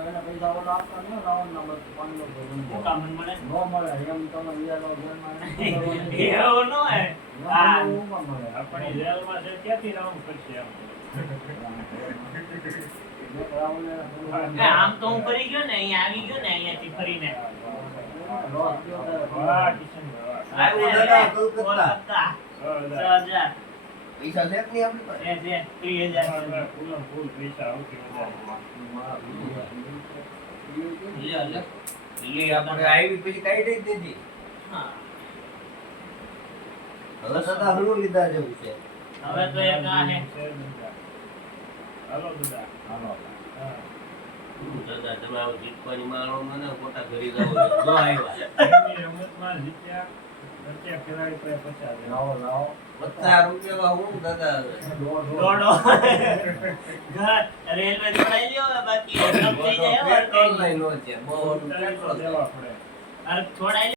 એના પૈસા ઓલા આપતા નહીં રાવણ ના બસ 500 હું કામ મળે નો મળે એમ તમે વિયાનો ઘરમાં એવું ન હોય આ મળે આપણી જેલમાં છે ક્યાંથી રાઉન્ડ કરશે આમ આમ તો હું ફરી ગયો ને અહીંયા આવી ગયો ને અહીંયાથી ફરીને વાહ કિશનભાઈ આવ્યો દાદા કલકત્તા. કોલકાતા 6000 પૈસા છે કે નહીં આપણી પાસે? એ છે 3000 ફૂલ ફૂલ પૈસા આવતી વધારે લે આપણે આવી પછી કાઈ દઈ દીધી. હા હવે દાદા હળવું લીધા જેવું છે. હવે તો એક આ હે હાલો દાદા હાલો હા દાદા તમે આવો જીતવાની માળો મને ખોટા ઘરી જાવ જો આવ્યા એમની રમતમાં જીત્યા પ્રત્યેક ખેલાડી પાસે 50,000 લાવો લાવો ₹50 હું દાદા દોડો ઘર રેલવે દોડાઈ લ્યો બાકી રમ થઈ જાય પેટ્રોલ લઈ નો છે બહુ પેટ્રોલ દેવા પડે અરે થોડા